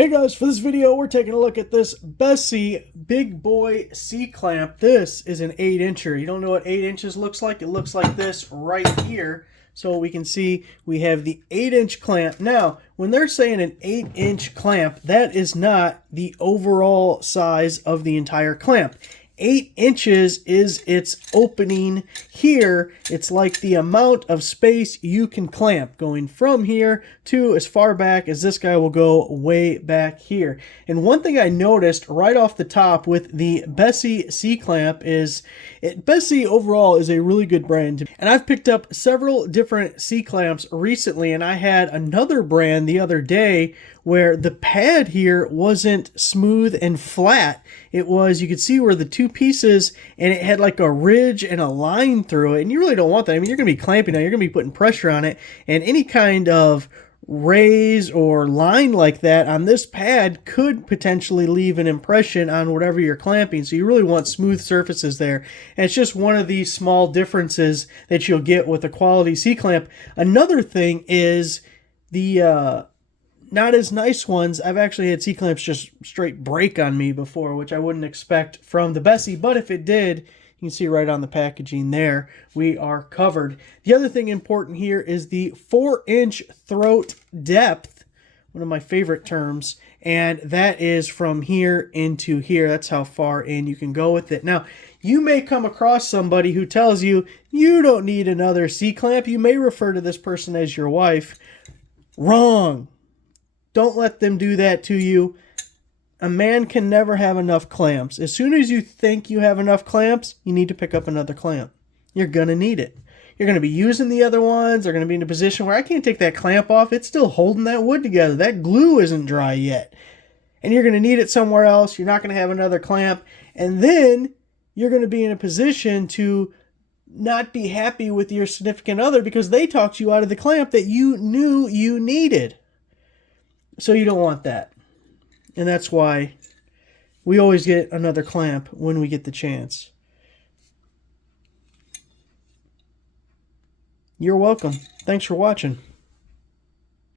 Hey guys, for this video we're taking a look at this BESSEY Big Boy C-Clamp. This is an 8-incher. You don't know what 8 inches looks like? It looks like this right here. So we can see we have the 8-inch clamp. Now, when they're saying an 8-inch clamp, that is not the overall size of the entire clamp. 8 inches is its opening here. It's like the amount of space you can clamp, going from here to as far back as this guy will go way back here. And one thing I noticed right off the top with the BESSEY C-Clamp is BESSEY overall is a really good brand. And I've picked up several different C-Clamps recently, and I had another brand the other day where the pad here wasn't smooth and flat. It was, you could see where the two pieces, and it had like a ridge and a line through it, and you really don't want that. I mean, you're going to be clamping now, you're going to be putting pressure on it, and any kind of raise or line like that on this pad could potentially leave an impression on whatever you're clamping. So you really want smooth surfaces there. And it's just one of these small differences that you'll get with a quality C-Clamp. Another thing is the not as nice ones. I've actually had C-Clamps just straight break on me before, which I wouldn't expect from the BESSEY, but if it did, you can see right on the packaging there, we are covered. The other thing important here is the 4-inch throat depth, one of my favorite terms, and that is from here into here. That's how far in you can go with it. Now, you may come across somebody who tells you, you don't need another C-Clamp. You may refer to this person as your wife. Wrong. Don't let them do that to you. A man can never have enough clamps. As soon as you think you have enough clamps, you need to pick up another clamp. You're going to need it. You're going to be using the other ones. They're going to be in a position where I can't take that clamp off. It's still holding that wood together. That glue isn't dry yet. And you're going to need it somewhere else. You're not going to have another clamp. And then you're going to be in a position to not be happy with your significant other because they talked you out of the clamp that you knew you needed. So you don't want that. And that's why we always get another clamp when we get the chance. You're welcome. Thanks for watching.